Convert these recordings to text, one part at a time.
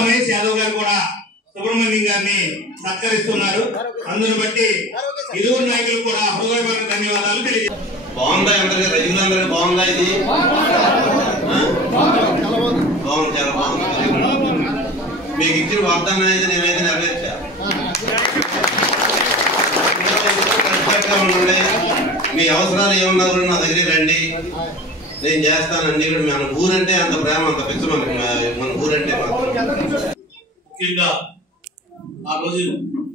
మహేష్ యాదవ్ గారు కూడా సుబ్రహ్మణ్యం గారిని సత్కరిస్తున్నారు. అందును బట్టి ఇరువురు నాయకులు కూడా హృదయపూర్వక ధన్యవాదాలు తెలియజేస్తారు. బాగుందా అందరికీ? రైతులందరికీ బాగుందా? ఇది బాగుంది, చాలా బాగుంది. మీకు ఇచ్చిన వాగ్దానం అనేది నేనైతే నెరవేర్చా. ఉండండి, మీ అవసరాలు ఏమన్నా కూడా నా దగ్గర రండి, నేను చేస్తానండి. మన ఊరంటే అంత ప్రేమ, అంత పిచ్చ మన ఊరంటే. ముఖ్యంగా ఆ రోజు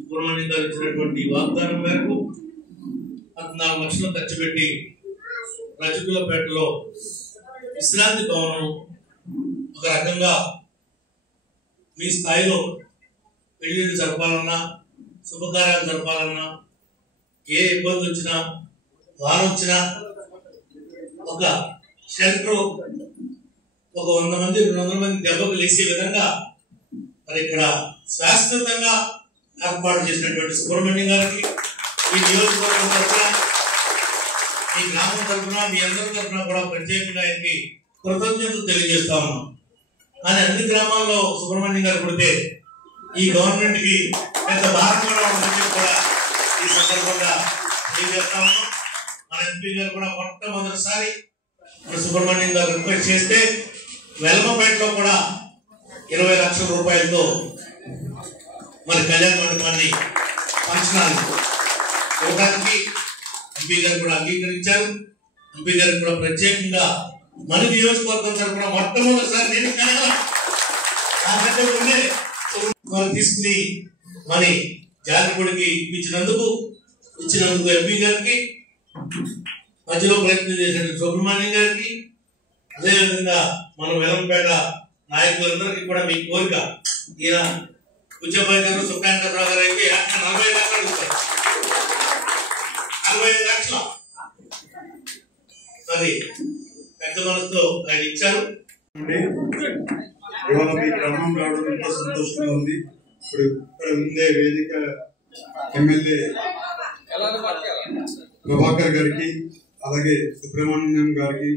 సుబ్రహ్మణ్యం గారు ఇచ్చినటువంటి వాగ్దానం మేరకు 14 లక్షలు ఖర్చు పెట్టి రజకులపేటలో విశ్రాంతి భవనం ఒక రకంగా మీ స్థాయిలో పెళ్లిళ్ళు జరపాలన్నా, శుభకార్యాలు జరపాలన్నా, ఏ ఇబ్బంది వచ్చినా, వాన వచ్చినా ఒక షెల్టర్ ఒక 100 మంది 200 మంది దెబ్బకు లేసే విధంగా మరి ఇక్కడ శాశ్వతంగా ఏర్పాటు చేసినటువంటి సుబ్రహ్మణ్యం గారికి ఈ నియోజకవర్గం తరఫున, ఈ గ్రామం తరఫున, మీ అందరి తరఫున కూడా ప్రత్యేకంగా ఆయనకి కృతజ్ఞతలు తెలియజేస్తా ఉన్నాం. కానీ అన్ని గ్రామాల్లో సుబ్రహ్మణ్యం గారు పుడితే ఈ గవర్నమెంట్ కి పెద్ద భారం కూడా ఉందని కూడా ఈ సందర్భంగా తెలియజేస్తా ఉన్నాం. మన ఎంపీ గారు కూడా మొట్టమొదటిసారి సుబ్రహ్మణ్యం గారు రిక్వెస్ట్ చేస్తే వెల్మపేటలో కూడా 20 లక్షల రూపాయలతో మరి కళ్యాణ మండపాన్ని పంచడానికి ఇవ్వడానికి ఎంపీ గారు కూడా అంగీకరించారు. ఎంపీ గారికి కూడా ప్రత్యేకంగా మన నియోజకవర్గం తరఫున మొట్టమొదటిసారి నేను తీసుకుని మరి జాతిపూడికి ఇచ్చినందుకు ఎంపీ గారికి, మధ్యలో ప్రయత్నం చేసిన సుబ్రహ్మణ్యం గారికి, అదేవిధంగా మన వెలంపేట నాయకులందరికీ కూడా మీ కోరిక, ఈయన ఉద్యమయ్య గారు, సుబ్రహ్మణ్యరావు గారు అయితే 45 లక్షలు అడుగుతారు. 45 లక్షలు మరి పెద్ద మనసుతో ఆయన ఇచ్చారు. ఇవాళ మీ గ్రామం రావడం ఎంతో సంతోషంగా ఉంది. ఇప్పుడు ఇక్కడ ఉండే వేదిక ఎమ్మెల్యే ప్రభాకర్ గారికి, అలాగే సుబ్రహ్మణ్యం గారికి,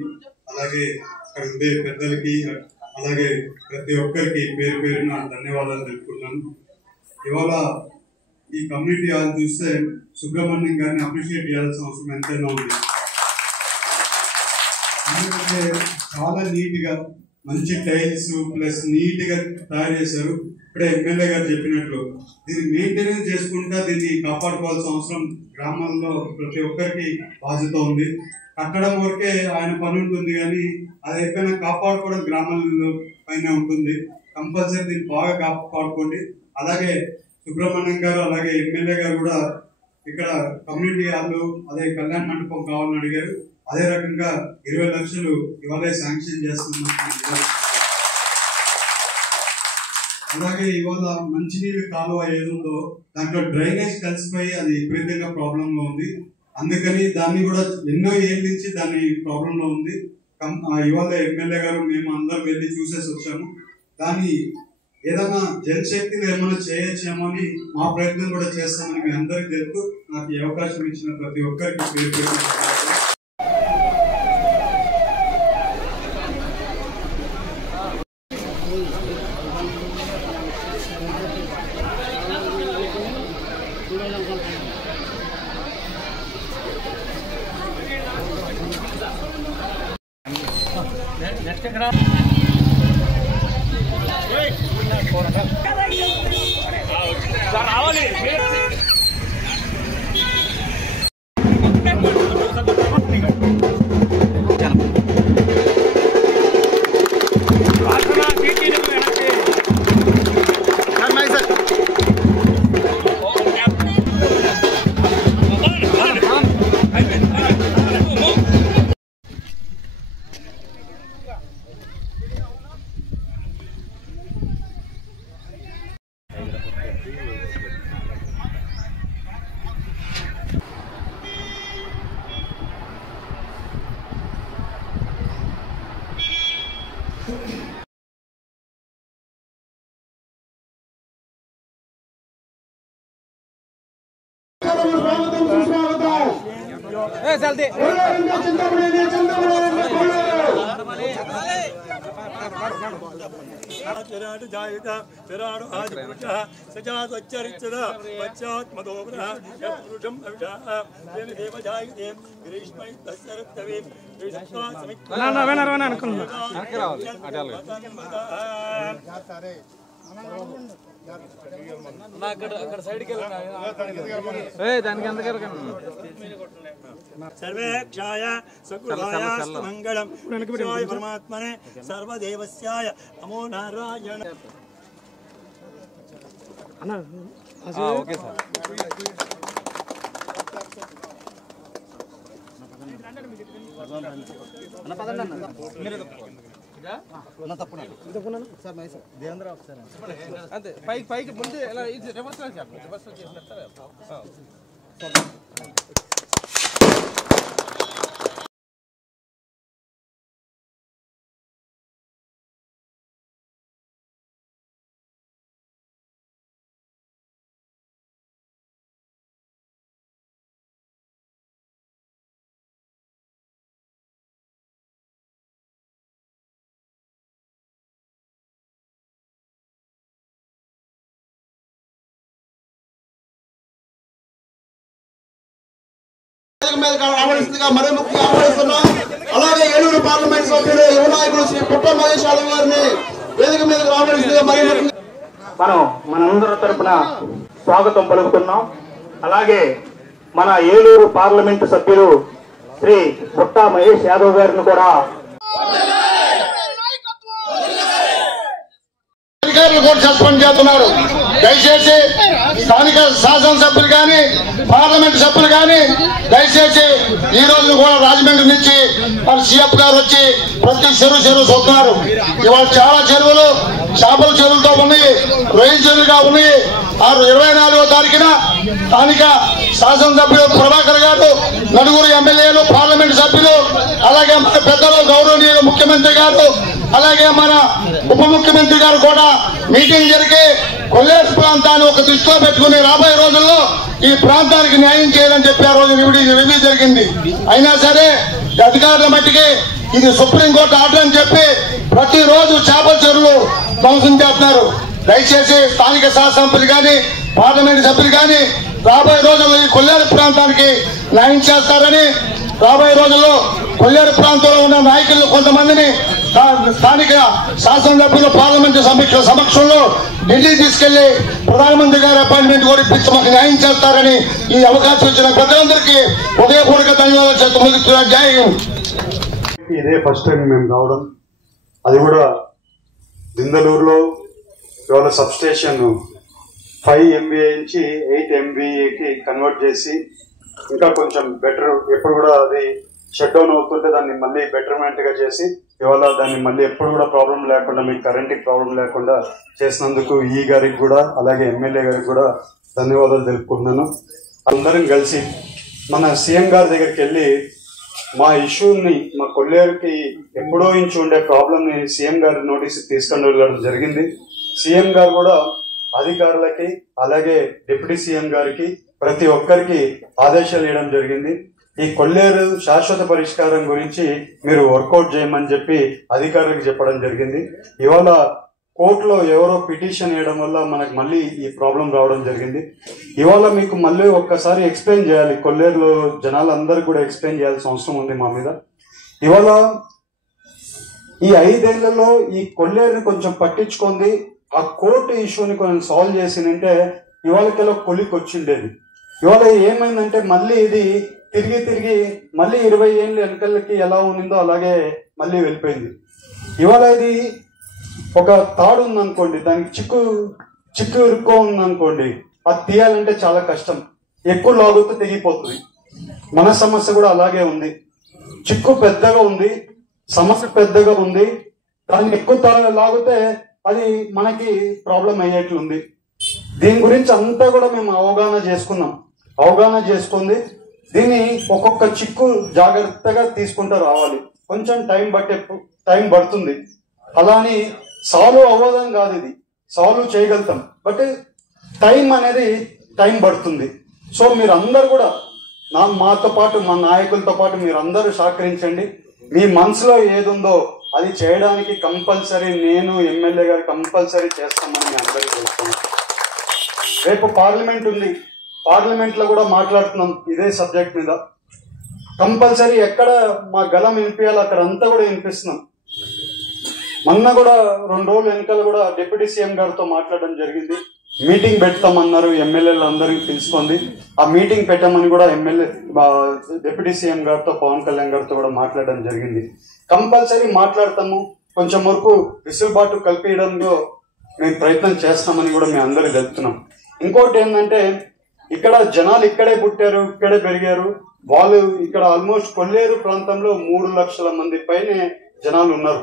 అలాగే ఇక్కడ ఉండే పెద్దలకి, అలాగే ప్రతి ఒక్కరికి పేరు పేరున ధన్యవాదాలు తెలుపుకున్నాను. ఇవాళ ఈ కమ్యూనిటీ హాల్ చూస్తే సుబ్రహ్మణ్యం గారిని అప్రిషియేట్ చేయాల్సిన అవసరం ఎంతైనా ఉంది. ఎందుకంటే చాలా నీట్గా మంచి టైల్స్ ప్లస్ నీట్గా తయారు చేశారు. ఇప్పుడే ఎమ్మెల్యే గారు చెప్పినట్లు దీన్ని మెయింటెనెన్స్ చేసుకుంటా దీన్ని కాపాడుకోవాల్సిన అవసరం గ్రామాల్లో ప్రతి ఒక్కరికి బాధ్యత ఉంది. కట్టడం వరకే ఆయన పని ఉంటుంది, కానీ అది అయిపోయినా కాపాడుకోవడం గ్రామాల్లో పైన ఉంటుంది. కంపల్సరీ దీన్ని బాగా కాపాడుకోండి. అలాగే సుబ్రహ్మణ్యం గారు, అలాగే ఎమ్మెల్యే గారు కూడా ఇక్కడ కమ్యూనిటీ హాల్, అదే కళ్యాణ మండపం కావాలని అడిగారు. అదే రకంగా 20 లక్షలు ఇవాళ శాంక్షన్ చేస్తున్నారు. అలాగే ఇవాళ మంచినీళ్ళు కాలువ ఏదుందో దాంట్లో డ్రైనేజ్ కలిసిపోయి అది విపరీతంగా ప్రాబ్లం లో ఉంది. అందుకని దాన్ని కూడా ఎన్నో ఏళ్ళ నుంచి దాన్ని ప్రాబ్లం లో ఉంది. ఇవాళ ఎమ్మెల్యే గారు మేము అందరం వెళ్ళి చూసేసి వచ్చాము. దాన్ని ఏదైనా జనశక్తిలో ఏమైనా చేయొచ్చేమో అని మా ప్రయత్నం కూడా చేస్తామని మీ అందరికి తెలుపు నాకు ఈ అవకాశం ఇచ్చిన ప్రతి ఒక్కరికి పేరు పేరు రావాలి. सर्वेक्षाय सकुलायास्तु मंगलम शिवाय परमात्मने सर्वदेवस्याय नमो नारायण। ओके सर అంతే పైకి పైకి ముందు ఎలా ఇది రివర్స్ చేస్తారు మరీ ముఖ్యంగా ఆహ్వానిస్తున్నాం. అలాగే ఏలూరు పార్లమెంట్ సభ్యులు యువ నాయకులు శ్రీ పుట్ట మహేష్ యాదవ్ గారిని వేదిక మీదకి రావాల్సిందిగా మనం మనందరి తరపున స్వాగతం పలుకుతున్నాం. అలాగే మన ఏలూరు పార్లమెంట్ సభ్యులు శ్రీ పుట్ట మహేష్ యాదవ్ గారిని కూడా అధికారులు కూడా సస్పెండ్ చేస్తున్నారు. దయచేసి స్థానిక శాసనసభ్యులు కానీ పార్లమెంట్ సభ్యులు కానీ దయచేసి ఈ రోజు కూడా రాజమండ్రి నుంచి మన సీఎఫ్ గారు వచ్చి ప్రతి చెరువు చూస్తున్నారు. ఇవాళ చాలా చెరువులు చేపల చెరువులతో ఉన్నాయి, రొయ్యల చెరువుగా ఉన్నాయి. 24వ తారీఖున స్థానిక శాసనసభ్యులు ప్రభాకర్ గారు, నలుగురు ఎమ్మెల్యేలు, పార్లమెంట్ సభ్యులు, అలాగే మన పెద్దలు గౌరవనీయులు ముఖ్యమంత్రి గారు, అలాగే మన ఉప ముఖ్యమంత్రి గారు కూడా మీటింగ్ జరిగి కొల్లేరు ప్రాంతాన్ని ఒక దృష్టిలో పెట్టుకుని రాబోయే రోజుల్లో ఈ ప్రాంతానికి న్యాయం చేయాలని చెప్పి ఆ రోజు రివ్యూ జరిగింది. అయినా సరే అధికారుల మట్టికి ఇది సుప్రీంకోర్టు ఆర్డర్ అని చెప్పి ప్రతిరోజు చేపల చెరువులు ధ్వంసం చేస్తున్నారు. దయచేసి స్థానిక శాసనసభ్యులు కానీ పార్లమెంట్ సభ్యులు కానీ రాబోయే రోజుల్లో ఈ కొల్లేరు ప్రాంతానికి న్యాయం చేస్తారని, రాబోయే రోజుల్లో కొల్లేరు ప్రాంతంలో ఉన్న నాయకులు కొంతమందిని స్థానిక శాసనసభ్యులు పార్లమెంటు సమక్షంలో ఢిల్లీ తీసుకెళ్లి ప్రధానమంత్రి గారి అపాయింట్మెంట్ కూడా ఇప్పించి మాకు న్యాయం చేస్తారని ఈ అవకాశం ఇచ్చిన ప్రజలందరికీ హృదయపూర్వక ధన్యవాదాలు చెప్తూ ముగిస్తున్నాను. జై హింద్. ఇదే ఫస్ట్ టైం మేము రావడం, అది కూడా దిందలూరులో ఇవాళ సబ్ స్టేషన్ 5 MVA నుంచి 8 MVAకి కన్వర్ట్ చేసి ఇంకా కొంచెం బెటర్, ఎప్పుడు కూడా అది షట్ డౌన్ అవుతుంటే దాన్ని మళ్ళీ బెటర్మెంట్ గా చేసి ఇవాళ దాన్ని మళ్ళీ ఎప్పుడు కూడా ప్రాబ్లం లేకుండా, మీకు కరెంట్కి ప్రాబ్లం లేకుండా చేసినందుకు ఈ గారికి కూడా అలాగే ఎమ్మెల్యే గారికి కూడా ధన్యవాదాలు తెలుపుకుంటున్నాను. అందరం కలిసి మన సీఎం గారి దగ్గరికి వెళ్ళి మా ఇష్యూని, మా కొల్లేరుకి ఎప్పుడో ఇంచి ఉండే ప్రాబ్లం ని సీఎం గారి నోటీస్ తీసుకొని వెళ్ళడం జరిగింది. సీఎం గారు కూడా అధికారులకి అలాగే డిప్యూటీ సీఎం గారికి ప్రతి ఒక్కరికి ఆదేశాలు ఇవ్వడం జరిగింది. ఈ కొల్లేరు శాశ్వత పరిష్కారం గురించి మీరు వర్కౌట్ చేయమని చెప్పి అధికారులకు చెప్పడం జరిగింది. ఇవాళ కోర్టులో ఎవరో పిటిషన్ వేయడం వల్ల మనకు మళ్ళీ ఈ ప్రాబ్లం రావడం జరిగింది. ఇవాళ మీకు మళ్ళీ ఒక్కసారి ఎక్స్ప్లెయిన్ చేయాలి, కొల్లేరులో జనాలందరూ కూడా ఎక్స్ప్లెయిన్ చేయాల్సిన అవసరం ఉంది మా మీద. ఇవాళ ఈ 5 ఏళ్లలో ఈ కొల్లేరుని కొంచెం పట్టించుకుంది, ఆ కోర్టు ఇష్యూని కొంచెం సాల్వ్ చేసిందంటే ఇవాళకెలా కొలికి వచ్చిండేది. ఇవాళ ఏమైందంటే మళ్ళీ ఇది తిరిగి మళ్ళీ 20 ఏళ్ళు వెనకలకి ఎలా ఉన్నిందో అలాగే మళ్ళీ వెళ్ళిపోయింది. ఇవాళ ఇది ఒక తాడు ఉందనుకోండి, దానికి చిక్కు ఇరుక్కో ఉందనుకోండి, అది తీయాలంటే చాలా కష్టం, ఎక్కువ లాగుతూ తెగిపోతుంది. మన సమస్య కూడా అలాగే ఉంది. చిక్కు పెద్దగా ఉంది, సమస్య పెద్దగా ఉంది, దాన్ని ఎక్కువ లాగితే అది మనకి ప్రాబ్లం అయ్యేట్లుంది. దీని గురించి అంతా కూడా మేము అవగాహన చేసుకుంది దీన్ని ఒక్కొక్క చిక్కు జాగ్రత్తగా తీసుకుంటూ రావాలి. కొంచెం టైం పడుతుంది. అలాని సాల్వ్ అవ్వదని కాదు, ఇది సాల్వ్ చేయగలుగుతాం, బట్ టైం పడుతుంది. సో మీరు అందరు కూడా మాతో పాటు మా నాయకులతో పాటు మీరందరూ సహకరించండి. మీ మనసులో ఏదుందో అది చేయడానికి కంపల్సరీ నేను ఎమ్మెల్యే గారు కంపల్సరీ చేస్తామని మీ అందరికీ తెలుస్తున్నాను. రేపు పార్లమెంట్ ఉంది, పార్లమెంట్లో కూడా మాట్లాడుతున్నాం ఇదే సబ్జెక్ట్ మీద. కంపల్సరీ ఎక్కడ మా గలం వినిపించాలి అక్కడ అంతా కూడా వినిపిస్తున్నాం. మొన్న కూడా 2 రోజులు వెనకాల కూడా డిప్యూటీ సీఎం గారితో మాట్లాడడం జరిగింది. మీటింగ్ పెడతామన్నారు, ఎమ్మెల్యేలు అందరికీ పిలుచుకోండి. ఆ మీటింగ్ పెట్టామని కూడా డిప్యూటీ సీఎం గారితో పవన్ కళ్యాణ్ గారితో కూడా మాట్లాడడం జరిగింది. కంపల్సరీ మాట్లాడతాము. కొంచెం వరకు విసులుబాటు కల్పించడంలో మేము ప్రయత్నం చేస్తామని కూడా మేము అందరూ తెలుపుతున్నాం. ఇంకోటి ఏంటంటే ఇక్కడ జనాలు ఇక్కడే పుట్టారు, ఇక్కడే పెరిగారు. వాళ్ళు ఇక్కడ ఆల్మోస్ట్ కొల్లేరు ప్రాంతంలో 3 లక్షల మంది పైనే జనాలు ఉన్నారు.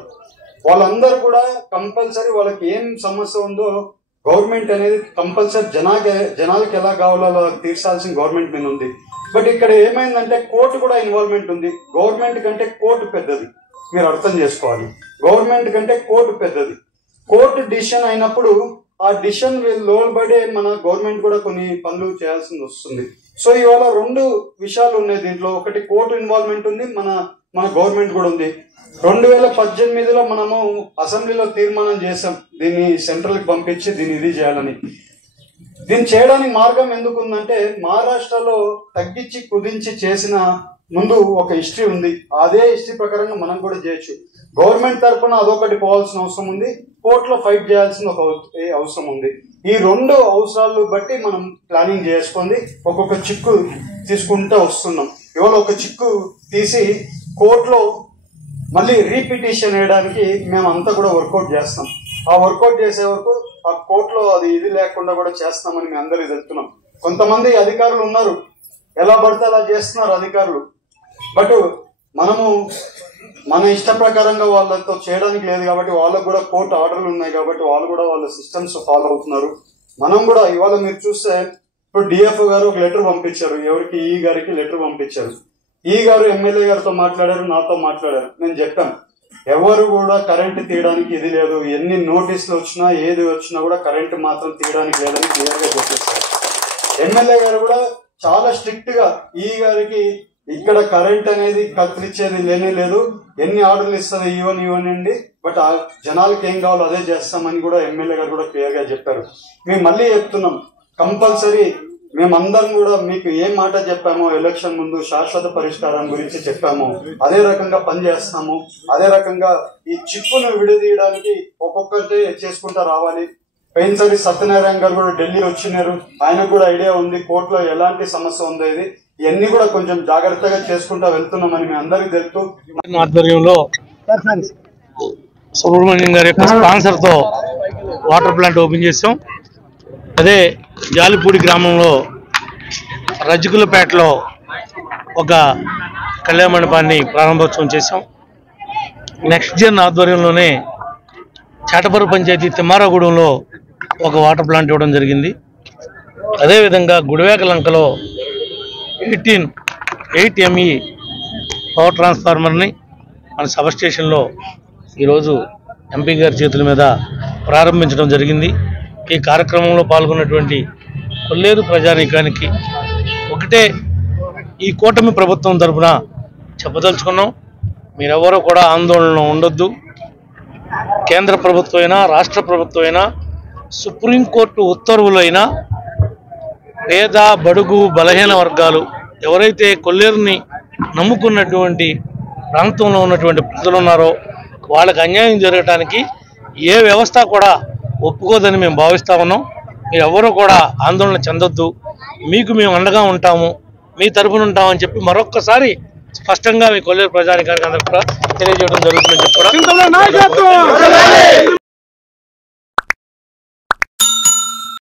వాళ్ళందరూ కూడా కంపల్సరీ వాళ్ళకి ఏం సమస్య ఉందో గవర్నమెంట్ అనేది కంపల్సరీ జనాలకి ఎలా కావాలో అలా తీర్చాల్సిన గవర్నమెంట్ మీద ఉంది. బట్ ఇక్కడ ఏమైందంటే కోర్టు కూడా ఇన్వాల్వ్మెంట్ ఉంది. గవర్నమెంట్ కంటే కోర్టు పెద్దది, మీరు అర్థం చేసుకోవాలి. గవర్నమెంట్ కంటే కోర్టు పెద్దది. కోర్టు డిసిషన్ అయినప్పుడు ఆ డిసిషన్ లోబడే మన గవర్నమెంట్ కూడా కొన్ని పనులు చేయాల్సింది వస్తుంది. సో ఇవాళ 2 విషయాలు ఉన్నాయి దీంట్లో. ఒకటి కోర్టు ఇన్వాల్వ్మెంట్ ఉంది, మన గవర్నమెంట్ కూడా ఉంది. 2018లో మనము అసెంబ్లీలో తీర్మానం చేసాం దీన్ని సెంట్రల్కి పంపించి దీన్ని ఇది చేయాలని. దీన్ని చేయడానికి మార్గం ఎందుకు ఉందంటే మహారాష్ట్రలో తగ్గించి కుదించి చేసిన ముందు ఒక హిస్టరీ ఉంది. అదే హిస్టరీ ప్రకారంగా మనం కూడా చేయొచ్చు. గవర్నమెంట్ తరఫున అదొకటి పోవాల్సిన అవసరం ఉంది, కోర్టులో ఫైట్ చేయాల్సిన ఒక అవసరం ఉంది. ఈ 2 అవసరాలు బట్టి మనం ప్లానింగ్ చేసుకుంది ఒక్కొక్క చిక్కు తీసుకుంటూ వస్తున్నాం. ఇవాళ ఒక చిక్కు తీసి కోర్టులో మళ్ళీ రీపిటిషన్ వేయడానికి మేము అంతా కూడా వర్కౌట్ చేస్తాం. ఆ వర్కౌట్ చేసే వరకు ఆ కోర్టులో అది ఇది లేకుండా కూడా చేస్తామని మేము అందరికీ తెలుస్తున్నాం. కొంతమంది అధికారులు ఉన్నారు, ఎలా పడితే అలా చేస్తున్నారు అధికారులు. బట్ మనము మన ఇష్ట ప్రకారంగా వాళ్ళతో చేయడానికి లేదు కాబట్టి వాళ్ళకు కూడా కోర్టు ఆర్డర్లు ఉన్నాయి కాబట్టి వాళ్ళు కూడా వాళ్ళ సిస్టమ్స్ ఫాలో అవుతున్నారు. మనం కూడా ఇవాళ మీరు చూస్తే ఇప్పుడు డిఎఫ్ఓ గారు ఒక లెటర్ పంపించారు, ఎవరికి ఈ గారికి లెటర్ పంపించారు. ఈ గారు ఎమ్మెల్యే గారితో మాట్లాడారు, నాతో మాట్లాడారు. నేను చెప్పాను ఎవరు కూడా కరెంటు తీయడానికి ఇది లేదు, ఎన్ని నోటీసులు వచ్చినా ఏది వచ్చినా కూడా కరెంటు మాత్రం తీయడానికి లేదని క్లియర్ గా చెప్పేశారు. ఎమ్మెల్యే గారు కూడా చాలా స్ట్రిక్ట్ గా ఈ గారికి ఇక్కడ కరెంట్ అనేది కత్తిరించేది లేనే లేదు, ఎన్ని ఆర్డర్లు ఇస్తుంది ఇవ్వనివ్వనండి, బట్ ఆ జనాలకి ఏం కావాలో అదే చేస్తామని కూడా ఎమ్మెల్యే గారు కూడా క్లియర్ గా చెప్పారు. మేము మళ్ళీ చెప్తున్నాం, కంపల్సరీ మేమందరం కూడా మీకు ఏ మాట చెప్పామో ఎలక్షన్ ముందు శాశ్వత పరిష్కారం గురించి చెప్పాము, అదే రకంగా పనిచేస్తాము. అదే రకంగా ఈ చిక్కును విడదీయడానికి ఒక్కొక్కటే చేసుకుంటా రావాలి. పోయినసారి సత్యనారాయణ గారు కూడా ఢిల్లీ వచ్చినారు, ఆయనకు కూడా ఐడియా ఉంది కోర్టులో ఎలాంటి సమస్య ఉందో ఇది. ఇవన్నీ కూడా కొంచెం జాగ్రత్తగా చేసుకుంటా వెళ్తున్నామని మీ అందరికీ తెలుస్తూ ఆధ్వర్యంలో సుబ్రహ్మణ్యం గారి యొక్క స్పాన్సర్ తో వాటర్ ప్లాంట్ ఓపెన్ చేసాం. అదే జాలిపూడి గ్రామంలో రజకులపేటలో ఒక కళ్యాణ మండపాన్ని ప్రారంభోత్సవం చేసాం. నెక్స్ట్ జన్ ఆధ్వర్యంలోనే చాటపర్రు పంచాయతీ తిమ్మారాగూడెంలో ఒక వాటర్ ప్లాంట్ ఇవ్వడం జరిగింది. అదేవిధంగా గుడివేకలంకలో 8 ME పవర్ ట్రాన్స్ఫార్మర్ని మన సబ్ స్టేషన్లో ఈరోజు ఎంపీ గారి చేతుల మీద ప్రారంభించడం జరిగింది. ఈ కార్యక్రమంలో పాల్గొన్నటువంటి కొల్లేరు ప్రజానీకానికి ఒకటే ఈ కూటమి ప్రభుత్వం తరఫున చెప్పదలుచుకున్నాం, మీరెవరూ కూడా ఆందోళనలో ఉండొద్దు. కేంద్ర ప్రభుత్వం అయినా రాష్ట్ర ప్రభుత్వం అయినా సుప్రీంకోర్టు ఉత్తర్వులైనా పేద బడుగు బలహీన వర్గాలు ఎవరైతే కొల్లేరుని నమ్ముకున్నటువంటి ప్రాంతంలో ఉన్నటువంటి ప్రజలు ఉన్నారో వాళ్ళకి అన్యాయం జరగడానికి ఏ వ్యవస్థ కూడా ఒప్పుకోదని మేము భావిస్తా ఉన్నాం. మీరు ఎవరూ కూడా ఆందోళన చెందొద్దు, మీకు మేము అండగా ఉంటాము, మీ తరఫున ఉంటామని చెప్పి మరొక్కసారి స్పష్టంగా మీ కొల్లేరు ప్రజానీకానికి అందరికీ కూడా తెలియజేయడం జరుగుతుందని చెప్పి కూడా